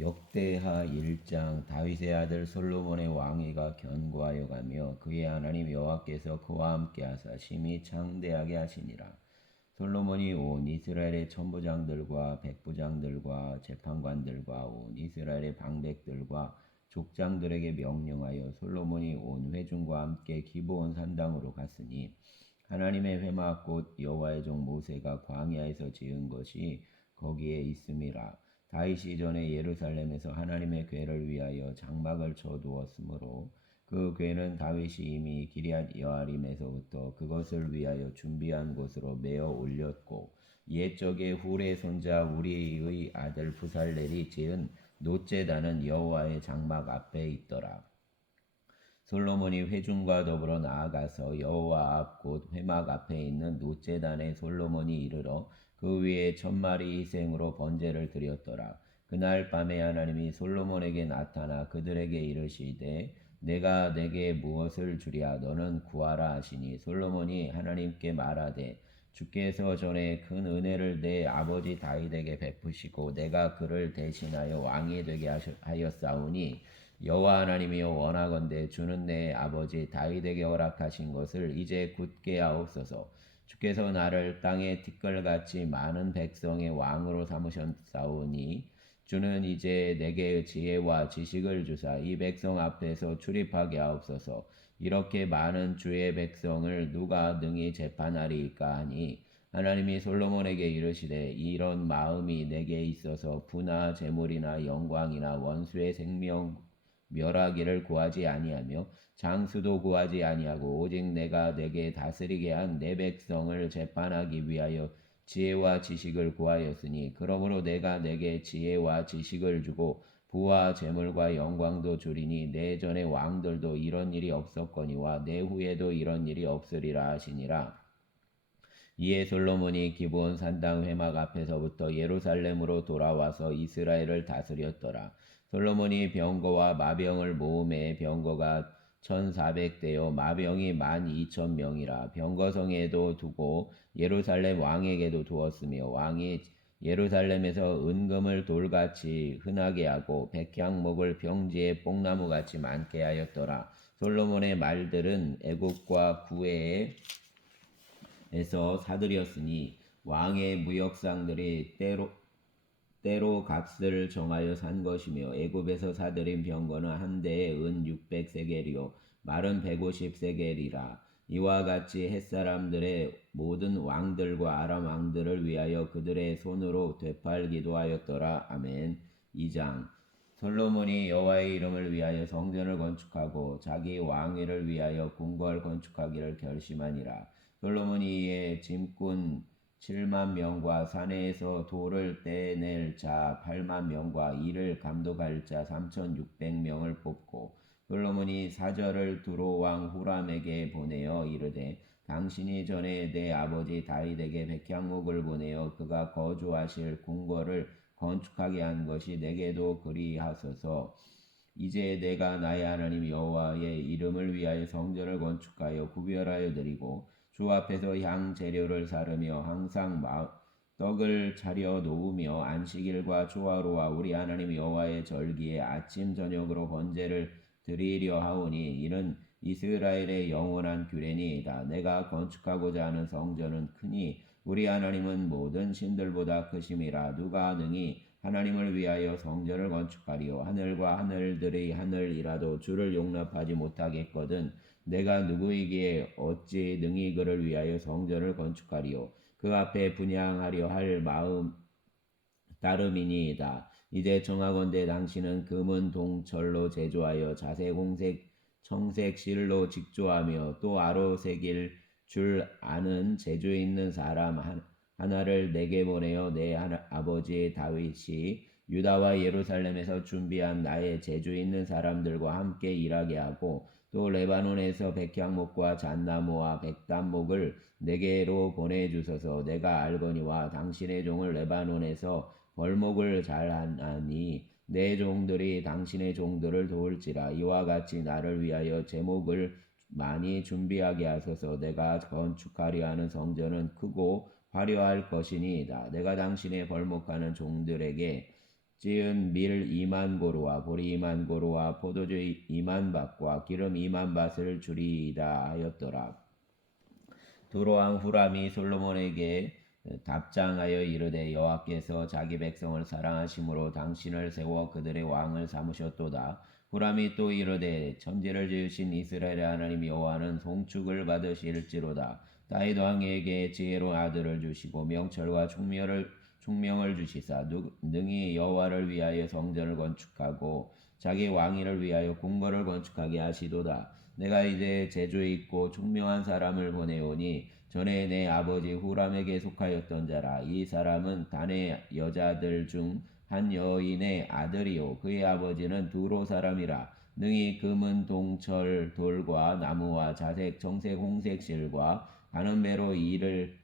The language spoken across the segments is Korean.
역대하 1장 다윗의 아들 솔로몬의 왕위가 견고하여 가며 그의 하나님 여호와께서 그와 함께 하사 심히 창대하게 하시니라. 솔로몬이 온 이스라엘의 천부장들과 백부장들과 재판관들과 온 이스라엘의 방백들과 족장들에게 명령하여 솔로몬이 온 회중과 함께 기브온 산당으로 갔으니 하나님의 회막 곧 여호와의 종 모세가 광야에서 지은 것이 거기에 있음이라. 다윗이 전에 예루살렘에서 하나님의 궤를 위하여 장막을 쳐두었으므로 그 궤는 다윗이 이미 기리앗 여아림에서부터 그것을 위하여 준비한 곳으로 메어 올렸고 옛적에 훌의 손자 우리의 아들 부살렐이 지은 노제단은 여호와의 장막 앞에 있더라. 솔로몬이 회중과 더불어 나아가서 여호와 앞 곧 회막 앞에 있는 노제단에 솔로몬이 이르러 그 위에 천마리 희생으로 번제를 드렸더라. 그날 밤에 하나님이 솔로몬에게 나타나 그들에게 이르시되 내가 내게 무엇을 주랴 너는 구하라 하시니 솔로몬이 하나님께 말하되 주께서 전에 큰 은혜를 내 아버지 다윗에게 베푸시고 내가 그를 대신하여 왕이 되게 하였사오니 여호와 하나님이여 원하건대 주는 내 아버지 다윗에게 허락하신 것을 이제 굳게 하옵소서 주께서 나를 땅의 티끌같이 많은 백성의 왕으로 삼으셨사오니 주는 이제 내게 지혜와 지식을 주사 이 백성 앞에서 출입하게 하옵소서. 이렇게 많은 주의 백성을 누가 능히 재판하리까 하니 하나님이 솔로몬에게 이르시되 이런 마음이 내게 있어서 부나 재물이나 영광이나 원수의 생명 멸하기를 구하지 아니하며 장수도 구하지 아니하고 오직 내가 내게 다스리게 한 내 백성을 재판하기 위하여 지혜와 지식을 구하였으니 그러므로 내가 내게 지혜와 지식을 주고 부와 재물과 영광도 주리니 내 전의 왕들도 이런 일이 없었거니와 내 후에도 이런 일이 없으리라 하시니라. 이에 솔로몬이 기브온 산당 회막 앞에서부터 예루살렘으로 돌아와서 이스라엘을 다스렸더라. 솔로몬이 병거와 마병을 모음에 병거가 1400대요 마병이 12,000명이라 병거성에도 두고 예루살렘 왕에게도 두었으며 왕이 예루살렘에서 은금을 돌같이 흔하게 하고 백향목을 병지에 뽕나무같이 많게 하였더라. 솔로몬의 말들은 애국과 구해에서 사들였으니 왕의 무역상들이 때로 때로 값을 정하여 산 것이며 애굽에서 사들인 병거는 한 대에 은 600세겔이요 말은 150세겔이라. 이와 같이 햇사람들의 모든 왕들과 아람 왕들을 위하여 그들의 손으로 되팔 기도 하였더라. 아멘. 2장. 솔로몬이 여호와의 이름을 위하여 성전을 건축하고 자기 왕위를 위하여 궁궐 건축하기를 결심하니라. 솔로몬이 이에 짐꾼 7만 명과 사내에서 돌을 떼낼 자 8만 명과 이를 감독할 자 3,600명을 뽑고 솔로몬이 사절을 두로 왕 후람에게 보내어 이르되 당신이 전에 내 아버지 다윗에게 백향목을 보내어 그가 거주하실 궁궐을 건축하게 한 것이 내게도 그리하소서. 이제 내가 나의 하나님 여호와의 이름을 위하여 성전을 건축하여 구별하여 드리고 주 앞에서 향 재료를 사르며 항상 마, 떡을 차려 놓으며 안식일과 조화로와 우리 하나님 여호와의 절기에 아침 저녁으로 번제를 드리려 하오니 이는 이스라엘의 영원한 규례니이다. 내가 건축하고자 하는 성전은 크니 우리 하나님은 모든 신들보다 크심이라 누가 능히 하나님을 위하여 성전을 건축하리요 하늘과 하늘들의 하늘이라도 주를 용납하지 못하겠거든 내가 누구이기에 어찌 능히 그를 위하여 성전을 건축하리요? 그 앞에 분양하려 할 마음 따름이니이다. 이제 정하건대 당신은 금은 동철로 제조하여 자색 홍색 청색 실로 직조하며 또 아로색일 줄 아는 재주 있는 사람 하나를 내게 보내어 내 아버지 다윗이 유다와 예루살렘에서 준비한 나의 재주 있는 사람들과 함께 일하게 하고 또 레바논에서 백향목과 잣나무와 백단목을 내게로 보내주소서. 내가 알거니와 당신의 종을 레바논에서 벌목을 잘하니 내 종들이 당신의 종들을 도울지라. 이와 같이 나를 위하여 제목을 많이 준비하게 하소서. 내가 건축하려 하는 성전은 크고 화려할 것이니이다. 내가 당신의 벌목하는 종들에게 찌은 밀 2만 고루와 보리 2만 고루와 포도주 2만 밭과 기름 2만 밭을 주리이다 하였더라. 두로왕 후람이 솔로몬에게 답장하여 이르되 여호와께서 자기 백성을 사랑하심으로 당신을 세워 그들의 왕을 삼으셨도다. 후람이 또 이르되 천지를 지으신 이스라엘의 하나님 여호와는 송축을 받으실지로다. 다윗 왕에게 지혜로운 아들을 주시고 명철과 총명을 총명을 주시사 누- 능히 여호와를 위하여 성전을 건축하고 자기 왕위를 위하여 궁궐을 건축하게 하시도다. 내가 이제 재주 있고 총명한 사람을 보내오니 전에 내 아버지 후람에게 속하였던 자라. 이 사람은 단의 여자들 중 한 여인의 아들이요. 그의 아버지는 두로 사람이라. 능히 금은 동철 돌과 나무와 자색 정색 홍색 실과 가는 배로 일을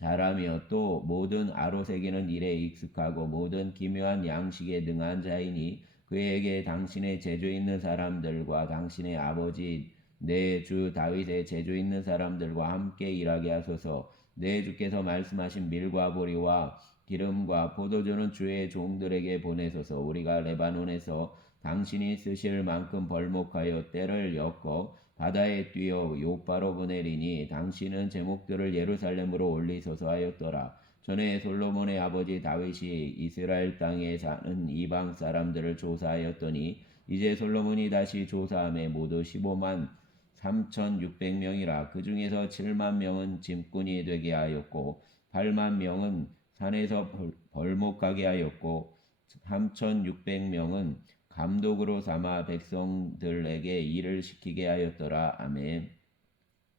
잘하며 또 모든 아로새기는 일에 익숙하고 모든 기묘한 양식에 능한 자이니 그에게 당신의 재주 있는 사람들과 당신의 아버지 내 주 다윗의 재주 있는 사람들과 함께 일하게 하소서. 내 주께서 말씀하신 밀과 보리와 기름과 포도주는 주의 종들에게 보내소서. 우리가 레바논에서 당신이 쓰실 만큼 벌목하여 때를 엮어 바다에 뛰어 요바로 보내리니 당신은 제목들을 예루살렘으로 올리소서 하였더라. 전에 솔로몬의 아버지 다윗이 이스라엘 땅에 사는 이방 사람들을 조사하였더니 이제 솔로몬이 다시 조사함에 모두 15만 3,600명이라 그 중에서 7만 명은 짐꾼이 되게 하였고 8만 명은 산에서 벌- 벌목하게 하였고 3,600명은 감독으로 삼아 백성들에게 일을 시키게 하였더라. 아멘.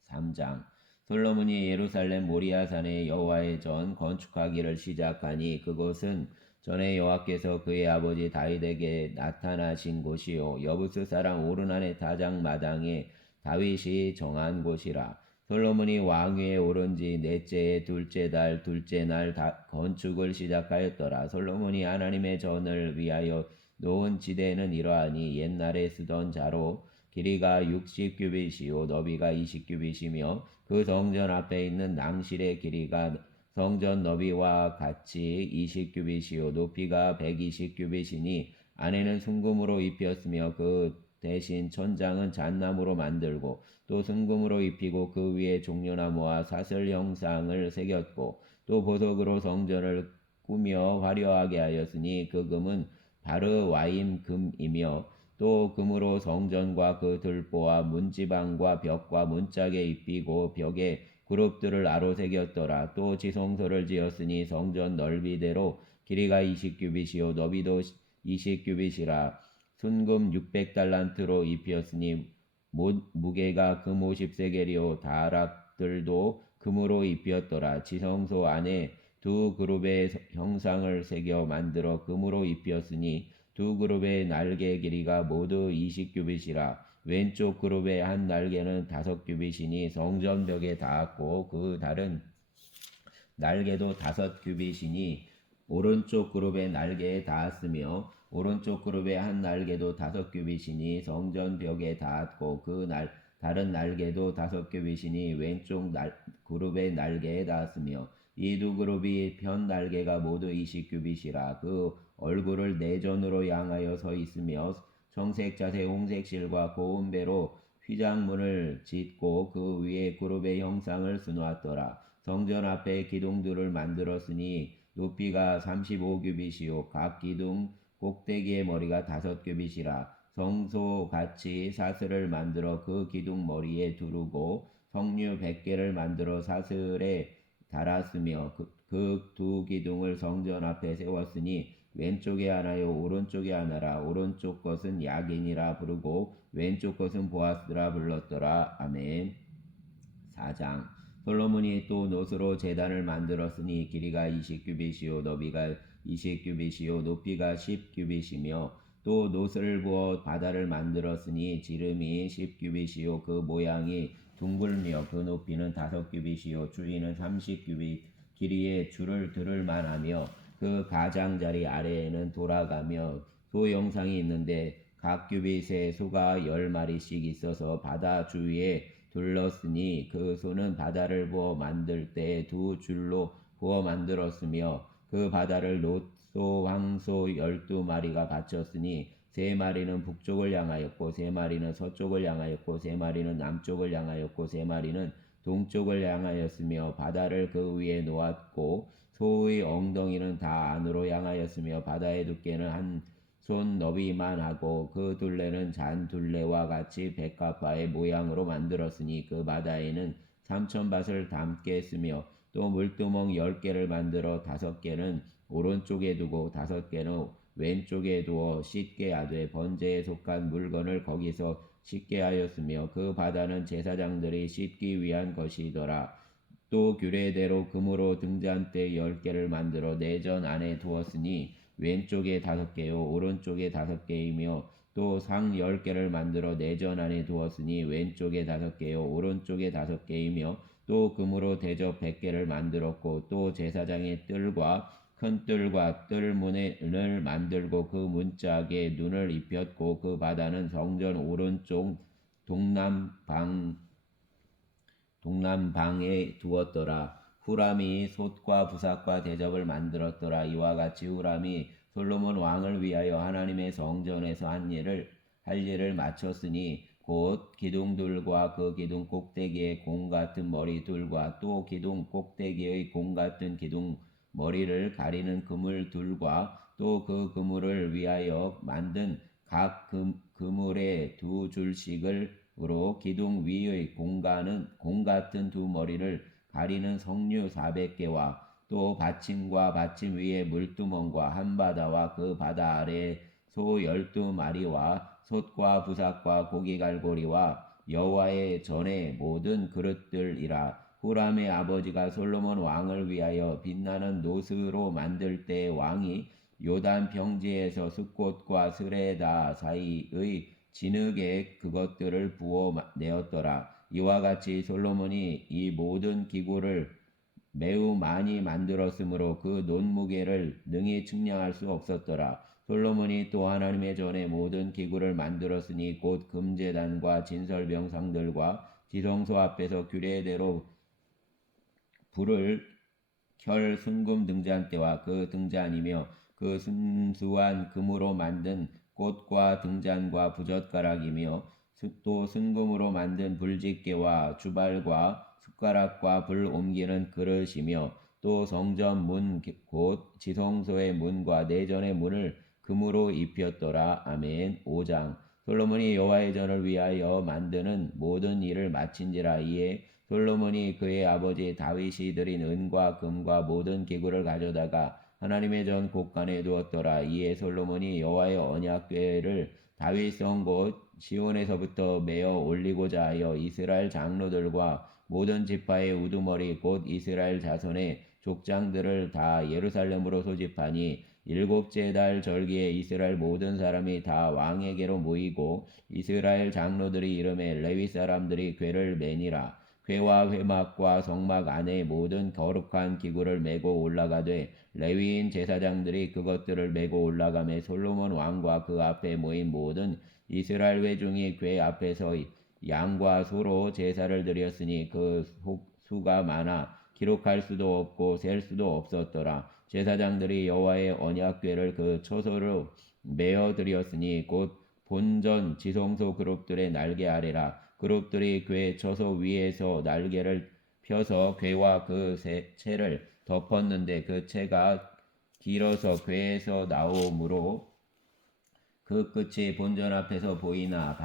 3장 솔로몬이 예루살렘 모리아산에 여호와의 전 건축하기를 시작하니 그곳은 전에 여호와께서 그의 아버지 다윗에게 나타나신 곳이요 여부스 사람 오르난의 다장 마당에 다윗이 정한 곳이라 솔로몬이 왕위에 오른 지 넷째 둘째 달 둘째 날 다- 건축을 시작하였더라 솔로몬이 하나님의 전을 위하여 놓은 지대는 이러하니 옛날에 쓰던 자로 길이가 60규빗이요 너비가 20규빗이며 그 성전 앞에 있는 낭실의 길이가 성전 너비와 같이 20규빗이요 높이가 120규빗이니 안에는 순금으로 입혔으며 그 대신 천장은 잣나무로 만들고 또 순금으로 입히고 그 위에 종려나무와 사슬 형상을 새겼고 또 보석으로 성전을 꾸며 화려하게 하였으니 그 금은 바르와임 금이며 또 금으로 성전과 그 들보와 문지방과 벽과 문짝에 입히고 벽에 그룹들을 아로 새겼더라. 또 지성소를 지었으니 성전 넓이대로 길이가 20규빗이요 너비도 20규빗이라 순금 600달란트로 입혔으니 못- 무게가 금 50세겔이요 다락들도 금으로 입혔더라. 지성소 안에 두 그룹의 형상을 새겨 만들어 금으로 입혔으니 두 그룹의 날개 길이가 모두 20규빗이라 왼쪽 그룹의 한 날개는 다섯 규빗이니 성전 벽에 닿았고 그 다른 날개도 다섯 규빗이니 오른쪽 그룹의 날개에 닿았으며 오른쪽 그룹의 한 날개도 다섯 규빗이니 성전 벽에 닿았고 그 날 다른 날개도 다섯 규빗이니 왼쪽 날, 그룹의 날개에 닿았으며 이 두 그룹이 편 날개가 모두 20규빗이라 그 얼굴을 내전으로 향하여 서 있으며 청색 자색 홍색 실과 고운 배로 휘장문을 짓고 그 위에 그룹의 형상을 수놓았더라. 성전 앞에 기둥들을 만들었으니 높이가 35규빗이요 각 기둥 꼭대기의 머리가 다섯 규빗이라 성소 같이 사슬을 만들어 그 기둥 머리에 두르고 석류 백 개를 만들어 사슬에 달았으며 그두 기둥을 성전 앞에 세웠으니 왼쪽에 하나요 오른쪽에 하나라. 오른쪽 것은 야긴이라 부르고 왼쪽 것은 보아스라 불렀더라. 아멘. 4장. 솔로몬이 또 노스로 제단을 만들었으니 길이가 20규빗이요 너비가 20규빗이요 높이가 10규빗이며 또 노스를 부어 바다를 만들었으니 지름이 10규빗이요 그 모양이 둥글며 그 높이는 다섯 규빗이요 주위는 30규빗 길이에 줄을 들을 만하며 그 가장자리 아래에는 돌아가며 소 영상이 있는데 각 규빗에 소가 열 마리씩 있어서 바다 주위에 둘렀으니 그 소는 바다를 부어 만들 때 두 줄로 부어 만들었으며 그 바다를 소 황소 열두 마리가 바쳤으니 세 마리는 북쪽을 향하였고 세 마리는 서쪽을 향하였고 세 마리는 남쪽을 향하였고 세 마리는 동쪽을 향하였으며 바다를 그 위에 놓았고 소의 엉덩이는 다 안으로 향하였으며 바다의 두께는 한 손 너비만 하고 그 둘레는 잔 둘레와 같이 백합화의 모양으로 만들었으니 그 바다에는 삼천 밭을 담게 했으며 또 물두멍 열 개를 만들어 다섯 개는 오른쪽에 두고 다섯 개는 왼쪽에 두어 씻게 하되 번제에 속한 물건을 거기서 씻게 하였으며 그 바다는 제사장들이 씻기 위한 것이더라. 또 규례대로 금으로 등잔대 열 개를 만들어 내전 안에 두었으니 왼쪽에 다섯 개요 오른쪽에 다섯 개이며 또 상 열 개를 만들어 내전 안에 두었으니 왼쪽에 다섯 개요 오른쪽에 다섯 개이며 또 금으로 대접 백 개를 만들었고 또 제사장의 뜰과 큰 뜰과 뜰 문을 만들고 그 문짝에 눈을 입혔고 그 바다는 성전 오른쪽 동남방 동남방에 두었더라. 후람이 솥과 부삭과 대접을 만들었더라. 이와 같이 후람이 솔로몬 왕을 위하여 하나님의 성전에서 한 일을 할 일을 마쳤으니 곧 기둥들과 그 기둥 꼭대기의 공 같은 머리둘과 또 기둥 꼭대기의 공 같은 기둥 머리를 가리는 그물 둘과 또 그 그물을 위하여 만든 각 그, 그물의 두 줄씩을 으로 기둥 위의 공간은 공 같은 두 머리를 가리는 석류 400개와 또 받침과 받침 위에 물두멍과 한 바다와 그 바다 아래 소 열두 마리와 솥과 부삭과 고기 갈고리와 여호와의 전의 모든 그릇들이라 후람의 아버지가 솔로몬 왕을 위하여 빛나는 노스로 만들 때 왕이 요단 평지에서 숲꽃과 스레다 사이의 진흙에 그것들을 부어 내었더라. 이와 같이 솔로몬이 이 모든 기구를 매우 많이 만들었으므로 그 논무게를 능히 측량할 수 없었더라. 솔로몬이 또 하나님의 전에 모든 기구를 만들었으니 곧 금제단과 진설병상들과 지성소 앞에서 규례대로 불을 켤 순금 등잔대와 그 등잔이며 그 순수한 금으로 만든 꽃과 등잔과 부젓가락이며 또 순금으로 만든 불집게와 주발과 숟가락과 불 옮기는 그릇이며 또 성전 문 곧 지성소의 문과 내전의 문을 금으로 입혔더라. 아멘. 5장 솔로몬이 여호와의 전을 위하여 만드는 모든 일을 마친지라 이에 솔로몬이 그의 아버지 다윗이 드린 은과 금과 모든 기구를 가져다가 하나님의 전 곳간에 두었더라. 이에 솔로몬이 여호와의 언약궤를 다윗성 곳 시온에서부터 메어 올리고자 하여 이스라엘 장로들과 모든 지파의 우두머리 곧 이스라엘 자손의 족장들을 다 예루살렘으로 소집하니 일곱째 달 절기에 이스라엘 모든 사람이 다 왕에게로 모이고 이스라엘 장로들이 이름에 레위 사람들이 궤를 매니라. 궤와 회막과 성막 안에 모든 거룩한 기구를 메고 올라가되 레위인 제사장들이 그것들을 메고 올라가매 솔로몬 왕과 그 앞에 모인 모든 이스라엘 회중이 궤 앞에서 양과 소로 제사를 드렸으니 그 수가 많아 기록할 수도 없고 셀 수도 없었더라. 제사장들이 여호와의 언약궤를 그 처소로 메어 드렸으니 곧 본전 지성소 그룹들의 날개 아래라. 그룹들이 궤 처소 위에서 날개를 펴서 궤와 그 채를 덮었는데 그 채가 길어서 궤에서 나오므로 그 끝이 본전 앞에서 보이나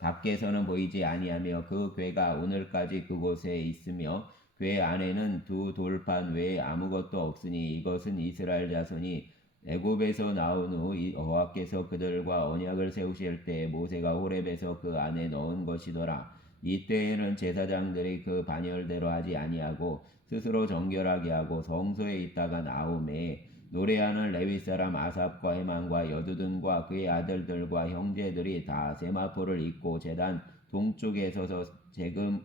밖에서는 보이지 아니하며 그 궤가 오늘까지 그곳에 있으며 궤 안에는 두 돌판 외에 아무것도 없으니 이것은 이스라엘 자손이 애굽에서 나온 후 여호와께서 그들과 언약을 세우실 때 모세가 호렙에서 그 안에 넣은 것이더라. 이때에는 제사장들이 그 반열대로 하지 아니하고 스스로 정결하게 하고 성소에 있다가 나오매 노래하는 레위 사람 아삽과 해만과 여두둔과 그의 아들들과 형제들이 다 세마포를 입고 제단 동쪽에 서서 재금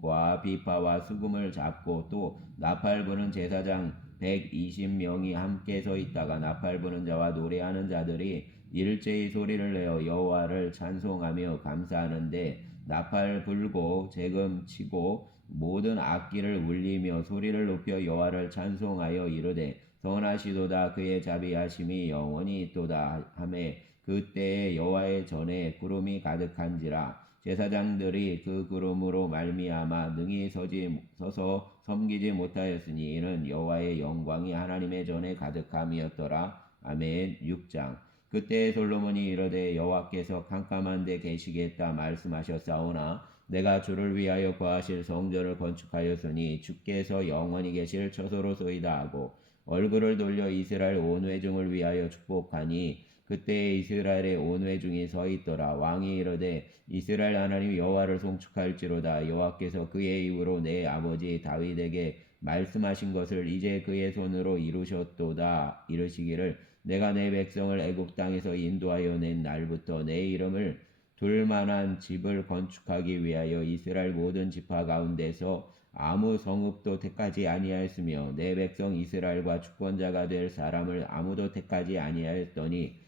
과 비파와 수금을 잡고 또 나팔 부는 제사장 120명이 함께 서 있다가 나팔 부는 자와 노래하는 자들이 일제히 소리를 내어 여호와를 찬송하며 감사하는데 나팔 불고 재금 치고 모든 악기를 울리며 소리를 높여 여호와를 찬송하여 이르되 선하시도다. 그의 자비하심이 영원히 있도다 하매 그때에 여호와의 전에 구름이 가득한지라 제사장들이 그 구름으로 말미암아 능히 서지 서서 섬기지 못하였으니 이는 여호와의 영광이 하나님의 전에 가득함이었더라. 아멘. 6장. 그때 솔로몬이 이르되 여호와께서 캄캄한 데 계시겠다 말씀하셨사오나 내가 주를 위하여 거하실 성전을 건축하였으니 주께서 영원히 계실 처소로소이다 하고 얼굴을 돌려 이스라엘 온 회중을 위하여 축복하니 그때 이스라엘의 온 회중이 서 있더라. 왕이 이르되 이스라엘 하나님 여호와를 송축할지로다. 여호와께서 그의 입으로 내 아버지 다윗에게 말씀하신 것을 이제 그의 손으로 이루셨도다. 이르시기를 내가 내 백성을 애굽 땅에서 인도하여 낸 날부터 내 이름을 둘 만한 집을 건축하기 위하여 이스라엘 모든 지파 가운데서 아무 성읍도 택하지 아니하였으며 내 백성 이스라엘과 주권자가 될 사람을 아무도 택하지 아니하였더니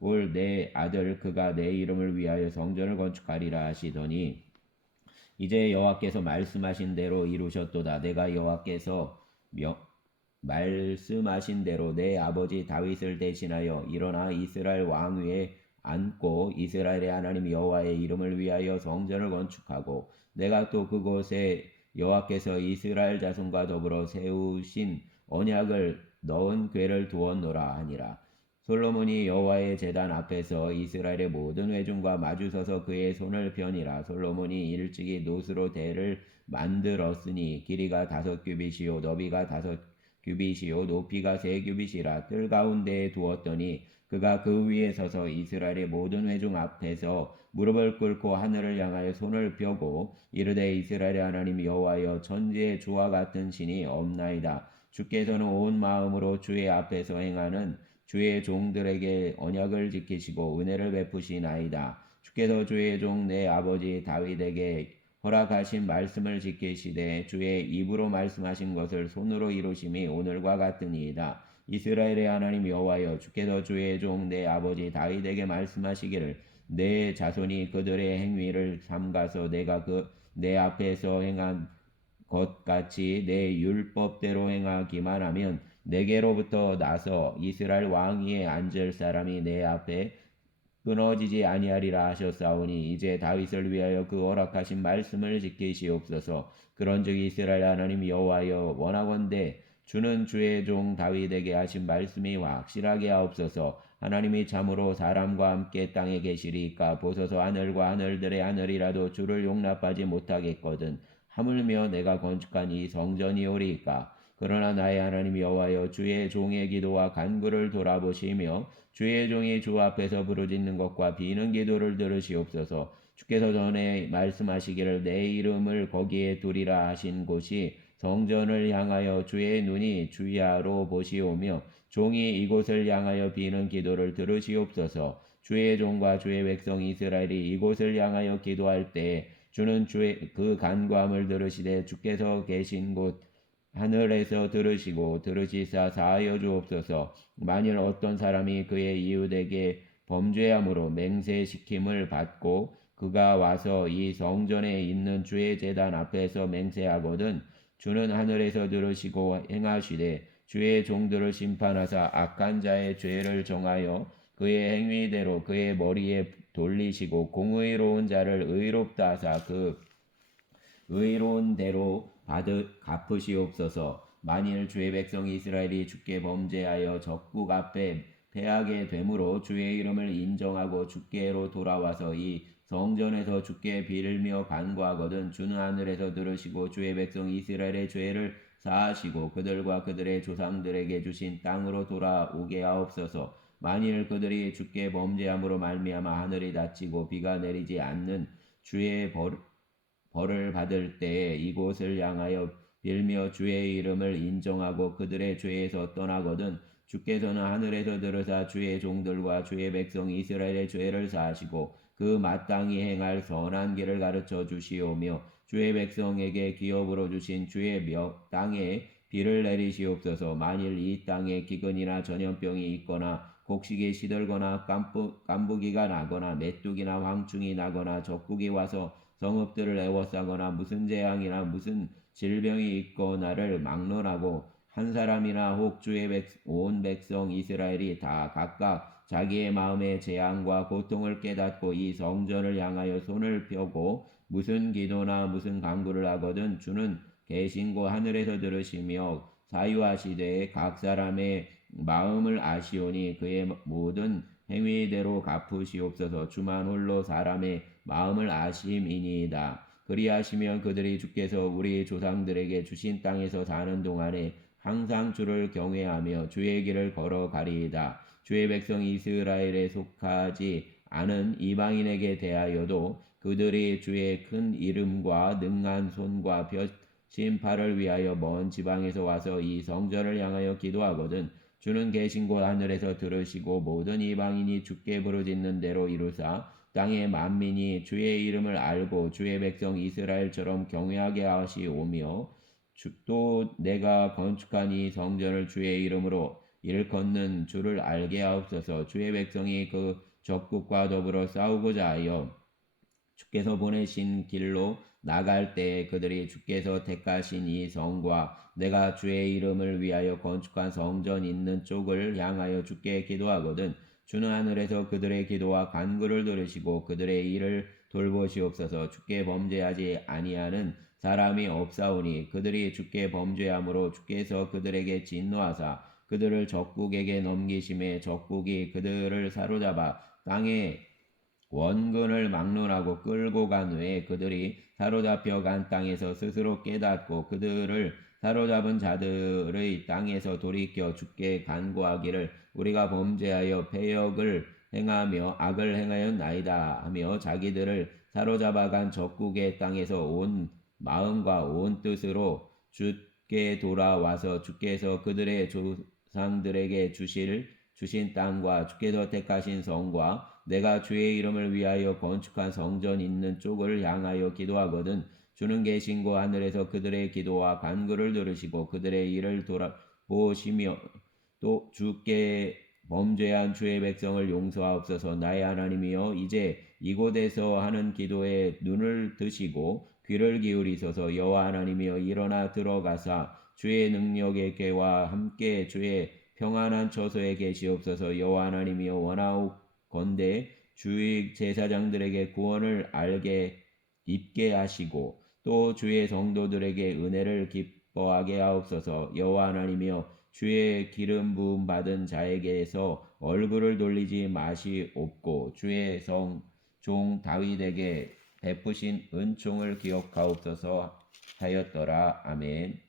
올 내 아들 그가 내 이름을 위하여 성전을 건축하리라 하시더니 이제 여호와께서 말씀하신 대로 이루셨도다. 내가 여호와께서 명, 말씀하신 대로 내 아버지 다윗을 대신하여 일어나 이스라엘 왕 위에 앉고 이스라엘의 하나님 여호와의 이름을 위하여 성전을 건축하고 내가 또 그곳에 여호와께서 이스라엘 자손과 더불어 세우신 언약을 넣은 궤를 두었노라 하니라. 솔로몬이 여호와의 제단 앞에서 이스라엘의 모든 회중과 마주서서 그의 손을 펴니라. 솔로몬이 일찍이 노스로 대를 만들었으니 길이가 다섯 규빗이요 너비가 다섯 규빗이요 높이가 세 규빗이라 뜰 가운데에 두었더니 그가 그 위에 서서 이스라엘의 모든 회중 앞에서 무릎을 꿇고 하늘을 향하여 손을 펴고 이르되 이스라엘의 하나님 여호와여 천지의 주와 같은 신이 없나이다. 주께서는 온 마음으로 주의 앞에서 행하는 주의 종들에게 언약을 지키시고 은혜를 베푸시나이다. 주께서 주의 종 내 아버지 다윗에게 허락하신 말씀을 지키시되 주의 입으로 말씀하신 것을 손으로 이루심이 오늘과 같으니이다. 이스라엘의 하나님 여호와여 주께서 주의 종 내 아버지 다윗에게 말씀하시기를 내 자손이 그들의 행위를 삼가서 내가 그 내 앞에서 행한 것 같이 내 율법대로 행하기만 하면 내게로부터 나서 이스라엘 왕위에 앉을 사람이 내 앞에 끊어지지 아니하리라 하셨사오니 이제 다윗을 위하여 그 허락하신 말씀을 지키시옵소서. 그런즉 이스라엘 하나님 여호와여 원하건대 주는 주의 종 다윗에게 하신 말씀이 확실하게 하옵소서. 하나님이 참으로 사람과 함께 땅에 계시리까 보소서. 하늘과 하늘들의 하늘이라도 주를 용납하지 못하겠거든. 하물며 내가 건축한 이 성전이오리까 그러나 나의 하나님 여호와여 주의 종의 기도와 간구를 돌아보시며 주의 종이 주 앞에서 부르짖는 것과 비는 기도를 들으시옵소서. 주께서 전에 말씀하시기를 내 이름을 거기에 두리라 하신 곳이 성전을 향하여 주의 눈이 주야로 보시오며 종이 이곳을 향하여 비는 기도를 들으시옵소서. 주의 종과 주의 백성 이스라엘이 이곳을 향하여 기도할 때 주는 주의 그 간구함을 들으시되 주께서 계신 곳 하늘에서 들으시고 들으시사 사하여 주옵소서. 만일 어떤 사람이 그의 이웃에게 범죄함으로 맹세시킴을 받고 그가 와서 이 성전에 있는 주의 제단 앞에서 맹세하거든 주는 하늘에서 들으시고 행하시되 주의 종들을 심판하사 악한 자의 죄를 정하여 그의 행위대로 그의 머리에 돌리시고 공의로운 자를 의롭다 하사 그 의로운 대로 받으 갚으시옵소서. 만일 주의 백성 이스라엘이 주께 범죄하여 적국 앞에 패하게 되므로 주의 이름을 인정하고 주께로 돌아와서 이 성전에서 주께 빌며 간구하거든 주는 하늘에서 들으시고 주의 백성 이스라엘의 죄를 사하시고 그들과 그들의 조상들에게 주신 땅으로 돌아오게 하옵소서. 만일 그들이 주께 범죄함으로 말미암아 하늘이 닫히고 비가 내리지 않는 주의 벌, 벌을 받을 때에 이곳을 향하여 빌며 주의 이름을 인정하고 그들의 죄에서 떠나거든 주께서는 하늘에서 들으사 주의 종들과 주의 백성 이스라엘의 죄를 사하시고 그 마땅히 행할 선한 길을 가르쳐 주시오며 주의 백성에게 기업으로 주신 주의 명 땅에 비를 내리시옵소서. 만일 이 땅에 기근이나 전염병이 있거나 곡식이 시들거나 깐부, 깐부기가 나거나 메뚜기나 황충이 나거나 적국이 와서 성읍들을 애워싸거나 무슨 재앙이나 무슨 질병이 있거나를 막론하고 한 사람이나 혹 주의 백, 온 백성 이스라엘이 다 각각 자기의 마음의 재앙과 고통을 깨닫고 이 성전을 향하여 손을 펴고 무슨 기도나 무슨 강구를 하거든 주는 계신고 하늘에서 들으시며 사유하시되 각 사람의 마음을 아시오니 그의 모든 행위대로 갚으시옵소서 주만 홀로 사람의 마음을 아심이니이다. 그리하시면 그들이 주께서 우리 조상들에게 주신 땅에서 사는 동안에 항상 주를 경외하며 주의 길을 걸어가리이다. 주의 백성 이스라엘에 속하지 않은 이방인에게 대하여도 그들이 주의 큰 이름과 능한 손과 벼 심파를 위하여 먼 지방에서 와서 이 성전을 향하여 기도하거든 주는 계신 곳 하늘에서 들으시고 모든 이방인이 주께 부르짖는 대로 이루사 땅의 만민이 주의 이름을 알고 주의 백성 이스라엘처럼 경외하게 하시오며 주, 또 내가 건축한 이 성전을 주의 이름으로 일컫는 주를 알게 하옵소서. 주의 백성이 그 적국과 더불어 싸우고자 하여 주께서 보내신 길로 나갈 때 그들이 주께서 택하신 이 성과 내가 주의 이름을 위하여 건축한 성전 있는 쪽을 향하여 주께 기도하거든 주는 하늘에서 그들의 기도와 간구를 들으시고 그들의 일을 돌보시옵소서. 주께 범죄하지 아니하는 사람이 없사오니 그들이 주께 범죄함으로 주께서 그들에게 진노하사 그들을 적국에게 넘기심에 적국이 그들을 사로잡아 땅에 원근을 막론하고 끌고 간 후에 그들이 사로잡혀 간 땅에서 스스로 깨닫고 그들을 사로잡은 자들의 땅에서 돌이켜 죽게 간구하기를 우리가 범죄하여 패역을 행하며 악을 행하였나이다 하며 자기들을 사로잡아간 적국의 땅에서 온 마음과 온 뜻으로 주께 돌아와서 주께서 그들의 조상들에게 주실 주신 땅과 주께서 택하신 성과 내가 주의 이름을 위하여 건축한 성전 있는 쪽을 향하여 기도하거든 주는 계신 고 하늘에서 그들의 기도와 간구를 들으시고 그들의 일을 돌아보시며 또 주께 범죄한 주의 백성을 용서하옵소서. 나의 하나님이여 이제 이곳에서 하는 기도에 눈을 드시고 귀를 기울이소서. 여호와 하나님이여 일어나 들어가사 주의 능력의 께와 함께 주의 평안한 처소에 계시옵소서. 여호와 하나님이여 원하옵 건대 주의 제사장들에게 구원을 알게 입게 하시고 또 주의 성도들에게 은혜를 기뻐하게 하옵소서. 여호와 하나님이여 주의 기름 부음 받은 자에게서 얼굴을 돌리지 마시옵고 주의 성 종 다윗에게 베푸신 은총을 기억하옵소서 하였더라. 아멘.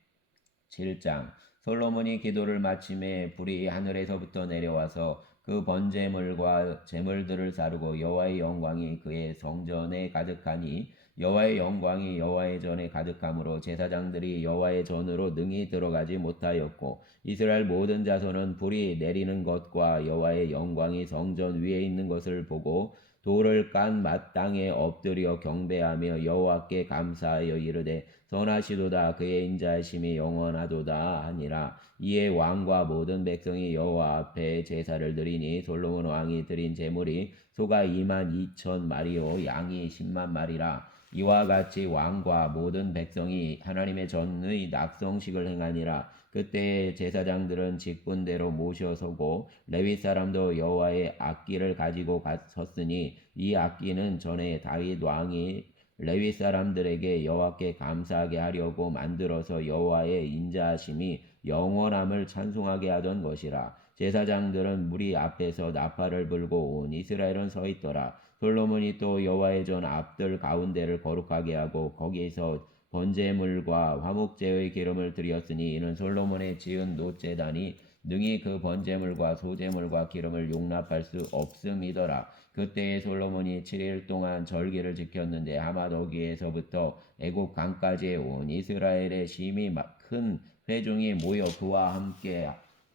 7장. 솔로몬이 기도를 마침에 불이 하늘에서부터 내려와서 그 번제물과 제물들을 사르고 여호와의 영광이 그의 성전에 가득하니 여호와의 영광이 여호와의 전에 가득함으로 제사장들이 여호와의 전으로 능히 들어가지 못하였고 이스라엘 모든 자손은 불이 내리는 것과 여호와의 영광이 성전 위에 있는 것을 보고 돌을 깐 마땅에 엎드려 경배하며 여호와께 감사하여 이르되 선하시도다. 그의 인자하심이 영원하도다 하니라. 이에 왕과 모든 백성이 여호와 앞에 제사를 드리니 솔로몬 왕이 드린 제물이 소가 2만 2천 마리요 양이 10만 마리라. 이와 같이 왕과 모든 백성이 하나님의 전의 낙성식을 행하니라 그때 제사장들은 직분대로 모셔서고 레위 사람도 여호와의 악기를 가지고 섰으니 이 악기는 전에 다윗 왕이 레위 사람들에게 여호와께 감사하게 하려고 만들어서 여호와의 인자하심이 영원함을 찬송하게 하던 것이라. 제사장들은 무리 앞에서 나팔을 불고 온 이스라엘은 서 있더라. 솔로몬이 또 여호와의 전 앞들 가운데를 거룩하게 하고 거기에서 번제물과 화목제의 기름을 드렸으니 이는 솔로몬의 지은 노제단이 능히 그 번제물과 소제물과 기름을 용납할 수 없음이더라. 그때에 솔로몬이 7일 동안 절기를 지켰는데 하마더기에서부터 애굽 강까지 온 이스라엘의 심히 큰 회중이 모여 그와 함께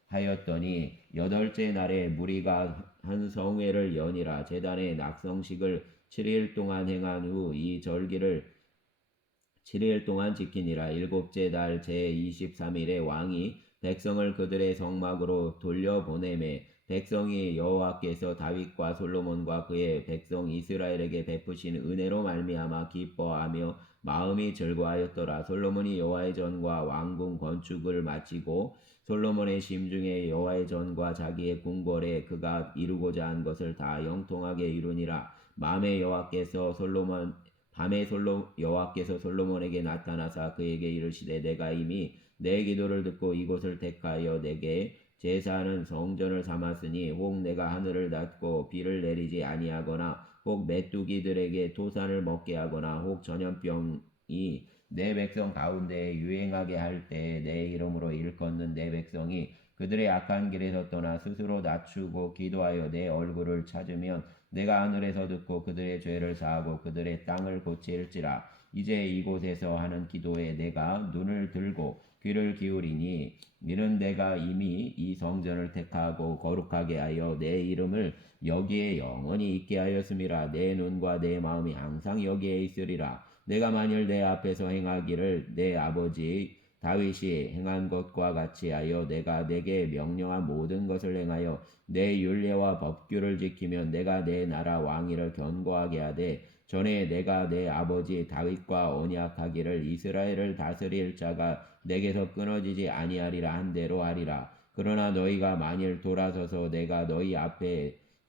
하였더니 여덟째 날에 무리가 한 성회를 연이라 제단에 낙성식을 7일 동안 행한 후 이 절기를 7일 동안 지키니라. 일곱째 달 제23일에 왕이 백성을 그들의 성막으로 돌려보내매 백성이 여호와께서 다윗과 솔로몬과 그의 백성 이스라엘에게 베푸신 은혜로 말미암아 기뻐하며 마음이 즐거하였더라. 솔로몬이 여호와의 전과 왕궁 건축을 마치고 솔로몬의 심중에 여호와의 전과 자기의 궁궐에 그가 이루고자 한 것을 다 영통하게 이루니라. 마음에 여호와께서 솔로몬 밤에 솔로 여호와께서 솔로몬에게 나타나사 그에게 이르시되 내가 이미 내 기도를 듣고 이곳을 택하여 내게 제사하는 성전을 삼았으니 혹 내가 하늘을 닫고 비를 내리지 아니하거나 혹 메뚜기들에게 토산을 먹게 하거나 혹 전염병이 내 백성 가운데 유행하게 할 때 내 이름으로 일컫는 내 백성이 그들의 악한 길에서 떠나 스스로 낮추고 기도하여 내 얼굴을 찾으면 내가 하늘에서 듣고 그들의 죄를 사하고 그들의 땅을 고칠지라. 이제 이곳에서 하는 기도에 내가 눈을 들고 귀를 기울이니 이는 내가 이미 이 성전을 택하고 거룩하게 하여 내 이름을 여기에 영원히 있게 하였음이라. 내 눈과 내 마음이 항상 여기에 있으리라. 내가 만일 내 앞에서 행하기를 내 아버지 다윗이 행한 것과 같이 하여 내가 내게 명령한 모든 것을 행하여 내 율례와 법규를 지키면 내가 내 나라 왕위를 견고하게 하되 전에 내가 내 아버지 다윗과 언약하기를 이스라엘을 다스릴 자가 내게서 끊어지지 아니하리라 한 대로 하리라. 그러나 너희가 만일 돌아서서 내가 너희 앞에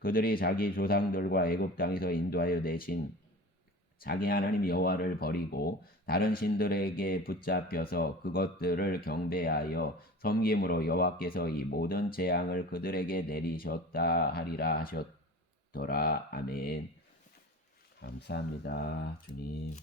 그들이 자기 조상들과 애굽 땅에서 인도하여 내신 자기 하나님 여호와를 버리고 다른 신들에게 붙잡혀서 그것들을 경배하여 섬김으로 여호와께서 이 모든 재앙을 그들에게 내리셨다 하리라 하셨더라. 아멘. 감사합니다 주님